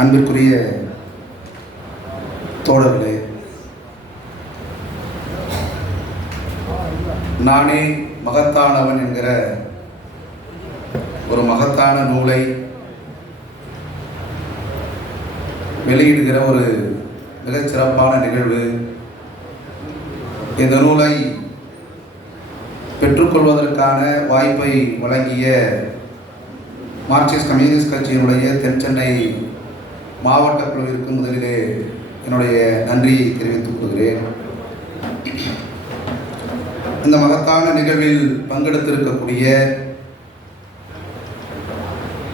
அன்பிற்குரிய தோழர்களே நானே மகத்தானவன் என்கிற ஒரு மகத்தான நூலை வெளியிடுகிற ஒரு மிகச்சிறப்பான நிகழ்வு. இந்த நூலை பெற்றுக்கொள்வதற்கான வாய்ப்பை வழங்கிய மார்க்சிஸ்ட் கம்யூனிஸ்ட் கட்சியினுடைய தென் சென்னை மாவட்ட குழுவிற்கு முதலிலே என்னுடைய நன்றியை தெரிவித்துக் கொள்கிறேன். இந்த மகத்தான நிகழ்வில் பங்கெடுத்திருக்கக்கூடிய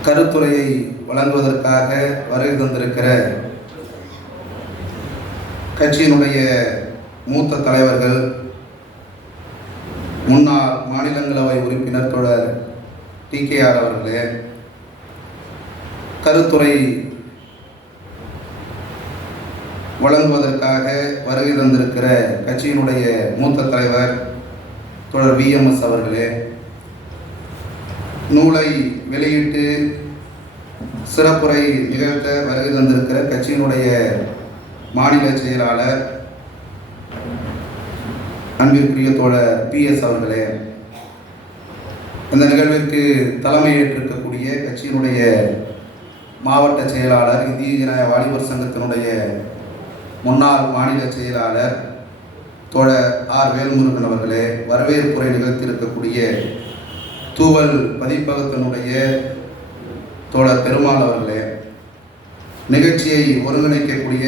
கருத்துரையை வழங்குவதற்காக வருகை தந்திருக்கிற கட்சியினுடைய மூத்த தலைவர்கள் முன்னாள் மாநிலங்களவை உறுப்பினர் தொடர் டி கே ஆர் அவர்களே கருத்துரை வழங்குவதற்காக வருகை தந்திருக்கிற கட்சியினுடைய மூத்த தலைவர் தொடர் விஎம்எஸ் அவர்களே நூலை வெளியிட்டு சிறப்புரை நிகழ்த்த வருகை தந்திருக்கிற கட்சியினுடைய மாநில செயலாளர் அன்பிற்குரிய தோழர் பி எஸ் அவர்களே இந்த நிகழ்விற்கு தலைமையேற்றிருக்கக்கூடிய கட்சியினுடைய மாவட்ட செயலாளர் இந்திய ஜனநாயக வாலிபர் சங்கத்தினுடைய முன்னாள் மாநில செயலாளர் தோழர் ஆர் வேல்முருகன் அவர்களே வரவேற்புரை நிகழ்த்தியிருக்கக்கூடிய தூவல் பதிப்பகத்தினுடைய தோழர் பெருமாள் அவர்களே நிகழ்ச்சியை ஒருங்கிணைக்கக்கூடிய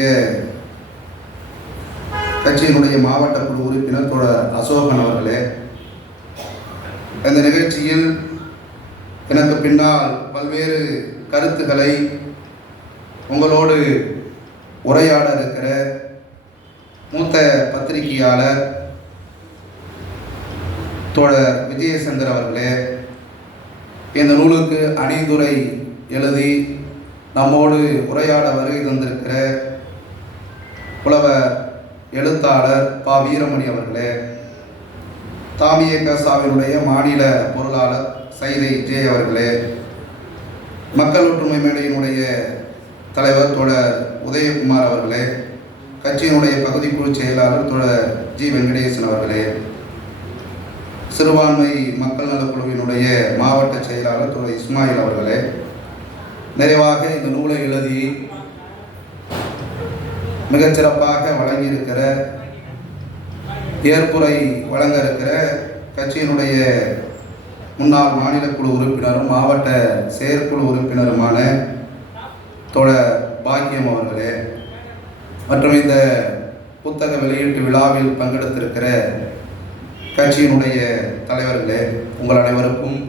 கட்சியினுடைய மாவட்ட குழு உறுப்பினர் தோழர் அசோகன் அவர்களே இந்த நிகழ்ச்சியில் எனக்கு பின்னால் பல்வேறு கருத்துக்களை உங்களோடு உரையாட இருக்கிற மூத்த பத்திரிகையாளர் தோழர் விஜயசங்கர் அவர்களே இந்த நூலுக்கு அணிந்துரை எழுதி நம்மோடு உரையாட வருகை தந்திருக்கிற புலவர் எழுத்தாளர் பா. வீரமணி அவர்களே தாமிய கசாவினுடைய மாநில பொருளாளர் சைதை ஜே அவர்களே மக்கள் ஒற்றுமை மேடையினுடைய தலைவர் தோழர் உதயகுமார் அவர்களே கட்சியினுடைய பகுதிக்குழு செயலாளர் தோழர் ஜி வெங்கடேசன் அவர்களே சிறுபான்மை மக்கள் நலக்குழுவினுடைய மாவட்ட செயலாளர் தோழர் இஸ்மாயில் அவர்களே நிறைவாக இந்த நூலை எழுதி மிகச்சிறப்பாக வழங்கியிருக்கிற ஏற்புரை வழங்க இருக்கிற கட்சியினுடைய முன்னாள் மாநில குழு உறுப்பினரும் மாவட்ட செயற்குழு உறுப்பினருமான தோழர் பாக்கியம் அவர்களே. மற்றும் இந்த புத்தக வெளியீட்டு விழாவில் பங்கெடுத்திருக்கிற கட்சியினுடைய தலைவர்களே உங்கள் அனைவருக்கும்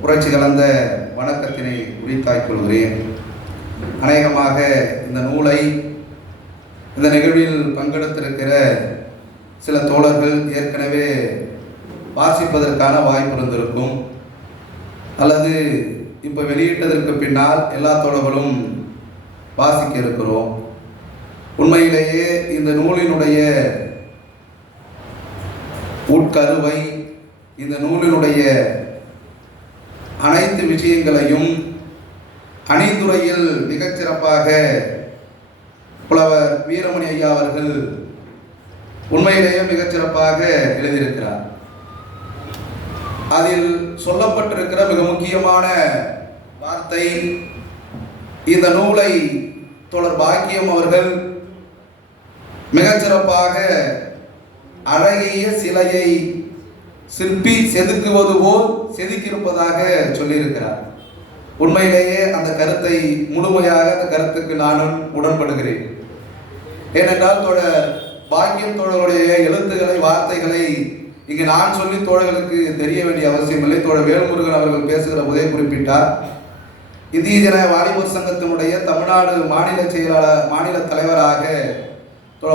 புரட்சி கலந்த வணக்கத்தினை உரித்தாய்க் கொள்கிறேன். அநேகமாக இந்த நூலை இந்த நிகழ்வில் பங்கெடுத்திருக்கிற சில தோழர்கள் ஏற்கனவே வாசிப்பதற்கான வாய்ப்பு இருந்திருக்கும். அல்லது இப்போ வெளியிட்டதற்கு பின்னால் எல்லா தோழர்களும் வாசிக்க இருக்கிறோம் உண்மையிலேயே இந்த நூலினுடைய உட்கருவை இந்த நூலினுடைய அனைத்து விஷயங்களையும் அணிந்துரையில் மிகச்சிறப்பாக புலவர் வீரமணி ஐயா அவர்கள் உண்மையிலேயே மிகச்சிறப்பாக எழுதியிருக்கிறார். அதில் சொல்லப்பட்டிருக்கிற மிக முக்கியமான வார்த்தை இந்த நூலை தொடர் பாக்கியம் அவர்கள் மிகச்சிறப்பாக அழகிய சிலையை சிற்பி செதுக்குவது போல் செதுக்கியிருப்பதாக சொல்லியிருக்கிறார். உண்மையிலேயே அந்த கருத்தை முழுமையாக அந்த கருத்துக்கு நானும் உடன்படுகிறேன். ஏனென்றால் தோழர் பாக்கியம் தோழருடைய எழுத்துக்களை வார்த்தைகளை இங்கு நான் சொல்லி தோழர்களுக்கு தெரிய வேண்டிய அவசியம் இல்லை. தோழர் வேல்முருகன் அவர்கள் பேசுகிற போதே குறிப்பிட்டார். இந்திய ஜன வாலிபர் சங்கத்தினுடைய தமிழ்நாடு மாநில செயலாளர் மாநில தலைவராக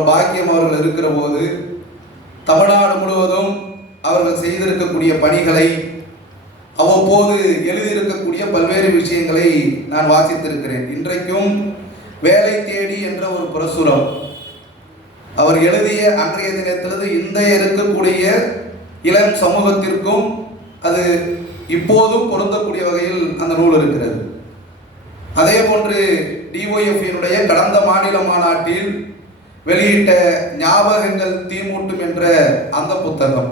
பாக்கியம் அவர்கள் இருக்கிற போது தமிழ்நாடு முழுவதும் அவர்கள் செய்திருக்கக்கூடிய பணிகளை அவ்வப்போது எழுதியிருக்கக்கூடிய பல்வேறு விஷயங்களை நான் வாசித்திருக்கிறேன். இன்றைக்கும் வேலை தேடி என்ற ஒரு பிரசுரம். அவர் எழுதிய அன்றைய தினத்திலிருந்து இன்றைய இருக்கக்கூடிய இளம் சமூகத்திற்கும் அது இப்போதும் பொருந்தக்கூடிய வகையில் அந்த நூல் இருக்கிறது. அதே போன்று டிஒஎஃப்னுடைய கடந்த மாநில மாநாட்டில் வெளியிட்ட ஞாபகங்கள் தீமூட்டும் என்ற அந்த புத்தகம்.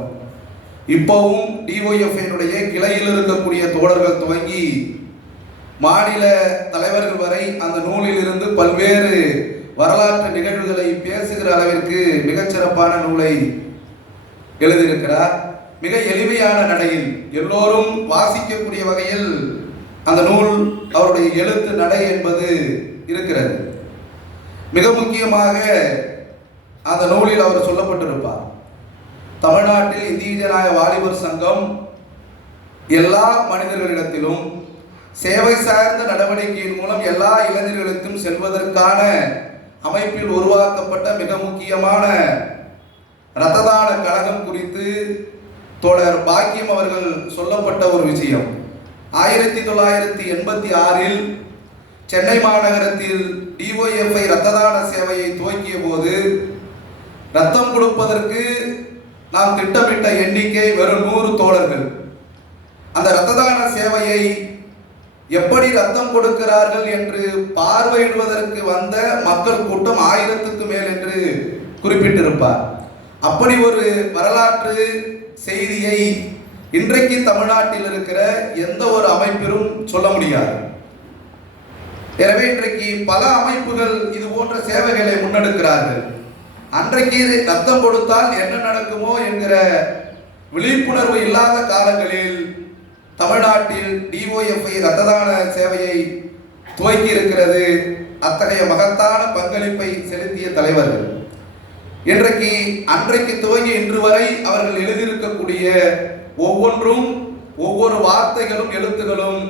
இப்போவும் டிஒஎஃப்னுடைய கிளையில் இருக்கக்கூடிய தோழர்கள் துவங்கி மாநில தலைவர்கள் வரை அந்த நூலில் இருந்து பல்வேறு வரலாற்று நிகழ்வுகளை பேசுகிற அளவிற்கு மிகச்சிறப்பான நூலை எழுதியிருக்கிறார். மிக எளிமையான நடையில் எல்லோரும் வாசிக்கக்கூடிய வகையில் அந்த நூல் அவருடைய எழுத்து நடை என்பது இருக்கிறது. மிக முக்கியமாக அந்த நூலில் அவர் சொல்லப்பட்டிருப்பார். தமிழ்நாட்டில் இந்திய ஜனநாயக வாலிபர் சங்கம் எல்லா மனிதர்களிடத்திலும் சேவை சார்ந்த நடவடிக்கையின் மூலம் எல்லா இளைஞர்களுக்கும் செல்வதற்கான அமைப்பில் உருவாக்கப்பட்ட மிக முக்கியமான ரத்ததான கழகம் குறித்து தோழர் பாக்கியம் அவர்கள் சொல்லப்பட்ட ஒரு விஷயம். ஆயிரத்தி தொள்ளாயிரத்தி எண்பத்தி ஆறில் சென்னை மாநகரத்தில் டிஒஎஃப்ஐ இரத்த தான சேவையை துவக்கிய போது ரத்தம் கொடுப்பதற்கு நாம் திட்டமிட்ட எண்ணிக்கை வெறும் நூறு தோழர்கள். அந்த இரத்த தான சேவையை எப்படி ரத்தம் கொடுக்கிறார்கள் என்று பார்வையிடுவதற்கு வந்த மக்கள் கூட்டம் ஆயிரத்துக்கு மேல் என்று குறிப்பிட்டிருப்பார். அப்படி ஒரு வரலாற்று செய்தியை இன்றைக்கு தமிழ்நாட்டில் இருக்கிற எந்த ஒரு அமைப்பிலும் சொல்ல முடியாது. எனவே இன்றைக்கு பல அமைப்புகள் இது போன்ற சேவைகளை முன்னெடுக்கிறார்கள். அன்றைக்கு ரத்தம் கொடுத்தால் என்ன நடக்குமோ என்கிற விழிப்புணர்வு இல்லாத காலங்களில் தமிழ்நாட்டில் டிஓஎஃப்ஐ ரத்த தான சேவையை துவக்கி இருக்கிறது. அத்தகைய மகத்தான பங்களிப்பை செலுத்திய தலைவர்கள். இன்றைக்கு அன்றைக்கு துவங்கி இன்று வரை அவர்கள் எழுதியிருக்கக்கூடிய ஒவ்வொன்றும் ஒவ்வொரு வார்த்தைகளும் எழுத்துகளும்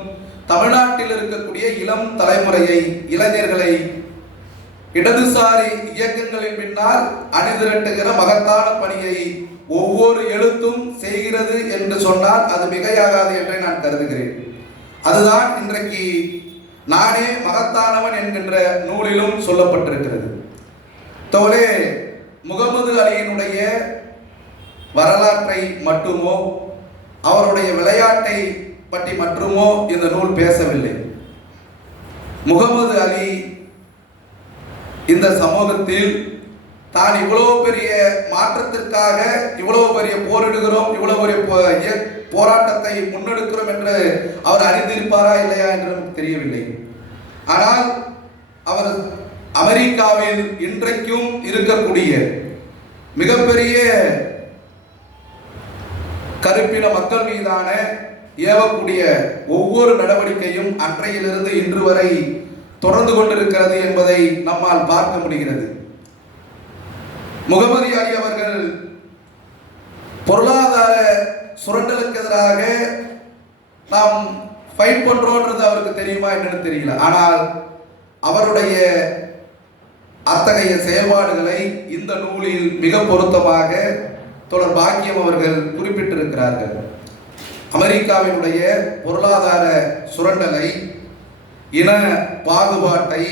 தமிழ்நாட்டில் இருக்கக்கூடிய இளம் தலைமுறையை இளைஞர்களை இடதுசாரி இயக்கங்களின் பின்னால் அணிதிரட்டுகிற மகத்தான பணியை ஒவ்வொரு எழுத்தும் செய்கிறது என்று சொன்னால் அது மிகையாகாது என்றே நான் கருதுகிறேன். அதுதான் இன்றைக்கு நானே மகத்தானவன் என்கின்ற நூலிலும் சொல்லப்பட்டிருக்கிறது. தோலே முகமது அலியினுடைய வரலாற்றை மட்டுமோ அவருடைய விளையாட்டை பற்றி மட்டுமோ இந்த நூல் பேசவில்லை. முகமது அலி இந்த சமூகத்தில் தான் இவ்வளோ பெரிய மாற்றத்திற்காக இவ்வளோ பெரிய போரிடுகிறோம் இவ்வளோ பெரிய போராட்டத்தை முன்னெடுக்கிறோம் என்று அவர் அறிந்திருப்பாரா இல்லையா என்று நமக்கு தெரியவில்லை. ஆனால் அவர் அமெரிக்காவில் இன்றைக்கும் இருக்கக்கூடிய மிகப்பெரிய கருப்பின மக்கள் மீதான ஏவக்கூடிய ஒவ்வொரு நடவடிக்கையும் அன்றையிலிருந்து இன்று வரை தொடர்ந்து கொண்டிருக்கிறது என்பதை நம்மால் பார்க்க முடிகிறது. முகமது அலி அவர்கள் பொருளாதார சுரண்டலுக்கு எதிராக நாம் ஃபைட் பண்றோன்றது அவருக்கு தெரியுமா என்னன்னு தெரியல. ஆனால் அவருடைய அத்தகைய செயல்பாடுகளை இந்த நூலில் மிக பொருத்தமாக தொடர் பாக்கியம் அவர்கள் குறிப்பிட்டிருக்கிறார்கள். அமெரிக்காவினுடைய பொருளாதார சுரண்டலை இன பாகுபாட்டை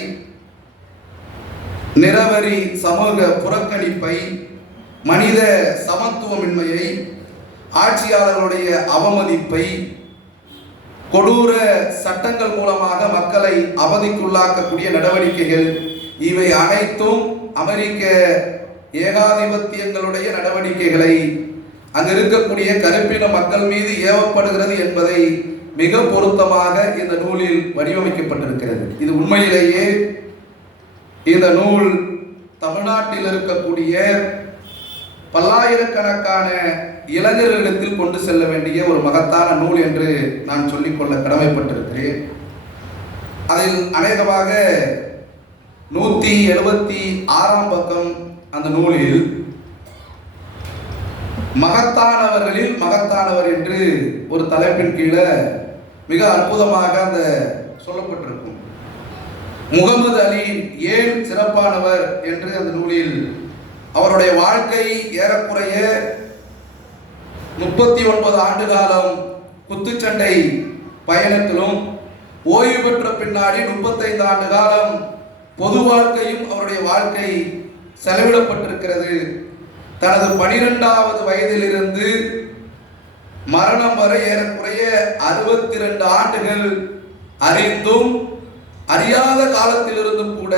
நிறவரி சமூக புறக்கணிப்பை மனித சமத்துவமின்மையை ஆட்சியாளர்களுடைய அவமதிப்பை கொடூர சட்டங்கள் மூலமாக மக்களை அவதிக்குள்ளாக்கக்கூடிய நடவடிக்கைகள் இவை அனைத்தும் அமெரிக்க ஏகாதிபத்தியங்களுடைய நடவடிக்கைகளை அங்கு இருக்கக்கூடிய கருப்பின மக்கள் மீது ஏவப்படுகிறது என்பதை மிக பொருத்தமாக இந்த நூலில் வடிவமைக்கப்பட்டிருக்கிறது. இது உண்மையிலேயே இந்த நூல் தமிழ்நாட்டில் இருக்கக்கூடிய பல்லாயிரக்கணக்கான இளைஞர்களிடத்தில் கொண்டு செல்ல வேண்டிய ஒரு மகத்தான நூல் என்று நான் சொல்லிக்கொள்ள கடமைப்பட்டிருக்கிறேன். அதில் அநேகமாக நூற்றி எழுபத்தி ஆறாம் பக்கம் அந்த நூலில் மகத்தானவர்களில் மகத்தானவர் என்று ஒரு தலைப்பின் கீழே மிக அற்புதமாக அந்த சொல்லப்பட்டிருக்கும். முகமது அலி ஏன் சிறப்பானவர் என்று அந்த நூலில் அவருடைய வாழ்க்கை ஏறக்குறைய முப்பத்தி ஒன்பது ஆண்டு காலம் குத்துச்சண்டை பயணத்திலும் ஓய்வு பெற்ற பின்னாடி முப்பத்தைந்து ஆண்டு காலம் பொது வாழ்க்கையும் அவருடைய வாழ்க்கை செலவிடப்பட்டிருக்கிறது. தனது பனிரெண்டாவது வயதிலிருந்து மரணம் வரை ஏறக்குறைய அறுபத்தி ரெண்டு ஆண்டுகள் அறிந்தும் அறியாத காலத்திலிருந்தும் கூட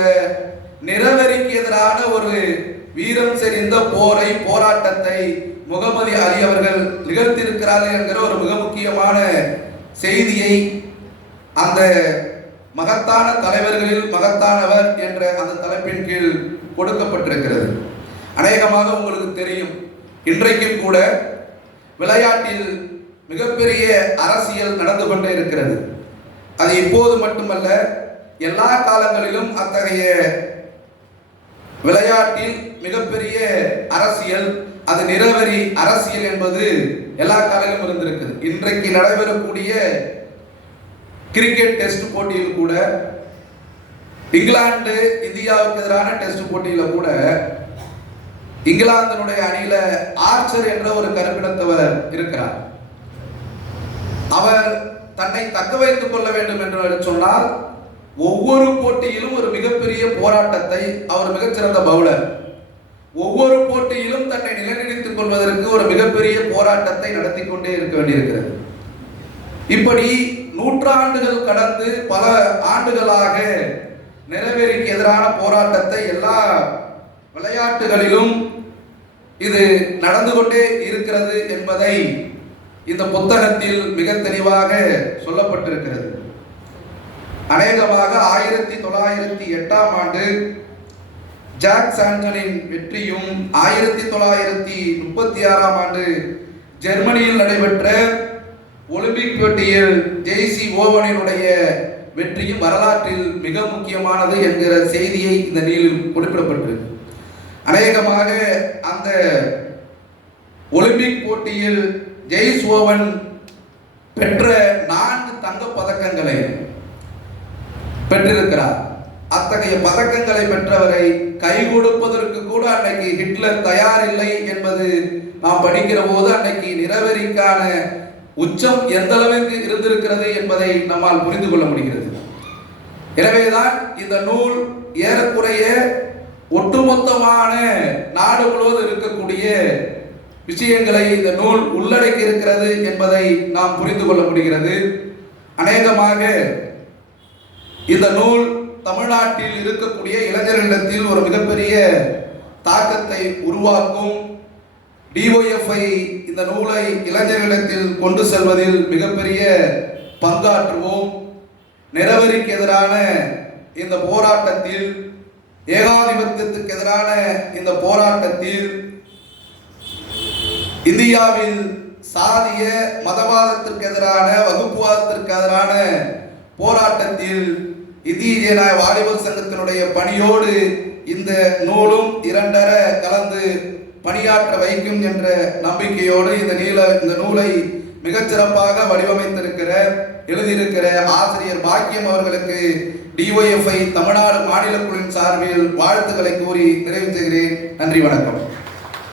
நிறவெறிக்கு எதிரான ஒரு வீரம் செறிந்த போரை போராட்டத்தை முகமது அலி அவர்கள் நிகழ்த்தியிருக்கிறார்கள் என்கிற ஒரு மிக முக்கியமான செய்தியை அந்த மகத்தான தலைவர்களில் மகத்தானவர் என்ற அந்த தலைப்பின் கீழ் கொடுக்கப்பட்டிருக்கிறது. அநேகமாக உங்களுக்கு தெரியும் இன்றைக்கும் கூட விளையாட்டில் மிகப்பெரிய அரசியல் நடந்து கொண்டே இருக்கிறது. அது இப்போது மட்டுமல்ல எல்லா காலங்களிலும் அத்தகைய விளையாட்டில் மிகப்பெரிய அரசியல் அது நிறவரி அரசியல் என்பது எல்லா காலையிலும் இருந்திருக்குது. இன்றைக்கு நடைபெறக்கூடிய கிரிக்கெட் டெஸ்ட் போட்டியில் கூட இங்கிலாந்து இந்தியாவுக்கு எதிரான டெஸ்ட் போட்டியில கூட இங்கிலாந்தினுடைய அணியில ஆர்ச்சர் என்ற ஒரு கருப்பிடத்தவர் இருக்கிறார். அவர் தன்னை தக்க வைத்துக் கொள்ள வேண்டும் என்று சொன்னால் ஒவ்வொரு போட்டியிலும் ஒரு மிகப்பெரிய போராட்டத்தை அவர் மிகச்சிறந்த பவுலர். ஒவ்வொரு போட்டியிலும் தன்னை நிலைநிறுத்திக் கொள்வதற்கு ஒரு மிகப்பெரிய போராட்டத்தை நடத்தி கொண்டே இருக்க வேண்டியிருக்கிறது. இப்படி நூற்றாண்டுகள் கடந்து பல ஆண்டுகளாக நிறைவேறிக்கு எதிரான போராட்டத்தை எல்லா விளையாட்டுகளிலும் இது நடந்து கொண்டே இருக்கிறது என்பதை இந்த புத்தகத்தில் மிக தெளிவாக சொல்லப்பட்டிருக்கிறது. அநேகமாக ஆயிரத்தி தொள்ளாயிரத்தி எட்டாம் ஆண்டு ஜாக் சாண்டனின் வெற்றியும் ஆயிரத்தி தொள்ளாயிரத்தி முப்பத்தி ஆறாம் ஆண்டு ஜெர்மனியில் நடைபெற்ற ஒலிம்பிக் போட்டியில் ஜெய்சி ஓவனினுடைய வெற்றியும் வரலாற்றில் மிக முக்கியமானது என்கிற செய்தியை இந்த நீளில் குறிப்பிடப்பட்டிருக்கு. அநேகமாக அந்த ஒலிம்பிக் போட்டியில் ஜெய்ஸ் ஓவன் பெற்ற நான்கு தங்க பதக்கங்களை பெற்றிருக்கிறார். அத்தகைய பதக்கங்களை பெற்றவரை கை கொடுப்பதற்கு கூட அன்னைக்கு ஹிட்லர் தயார் இல்லை என்பது நாம் படிக்கிற போது அன்னைக்கு நிறவெறிக்கான உச்சம் எந்த அளவிற்கு இருந்திருக்கிறது என்பதை நம்மால் புரிந்து கொள்ள முடிகிறது. எனவேதான் இந்த நூல் ஏறக்குறைய ஒட்டுமொத்தமான நாடு முழுவதும் இருக்கக்கூடிய விஷயங்களை இந்த நூல் உள்ளடக்கி இருக்கிறது என்பதை நாம் புரிந்து கொள்ள முடிகிறது. அநேகமாக இந்த நூல் தமிழ்நாட்டில் இருக்கக்கூடிய இளைஞர்களிடத்தில் ஒரு மிகப்பெரிய தாக்கத்தை உருவாக்கும் டிஒஎஃப்ஐ இந்த நூலை இளைஞர்களிடத்தில் கொண்டு செல்வதில் மிகப்பெரிய பங்காற்றுவோம். நிறவரிக்கு எதிரான இந்த போராட்டத்தில் ஏகாதிபத்தியத்துக்கு எதிரான இந்த போராட்டத்தில் இந்தியாவில் சாதிய மதவாதத்திற்கு எதிரான வகுப்புவாதத்திற்கு எதிரான போராட்டத்தில் இந்திய ஜனநாயக வாலிபர் சங்கத்தினுடைய பணியோடு இந்த நூலும் இரண்டர கலந்து பணியாற்ற வைக்கும் என்ற நம்பிக்கையோடு இந்த நீல இந்த நூலை மிகச்சிறப்பாக வடிவமைத்திருக்கிற எழுதியிருக்கிற ஆசிரியர் பாக்கியம் அவர்களுக்கு டிஒஎஃப்ஐ தமிழ்நாடு மாநில குழுவின் சார்பில் வாழ்த்துக்களை கூறி நிறைவு செய்கிறேன். நன்றி வணக்கம்.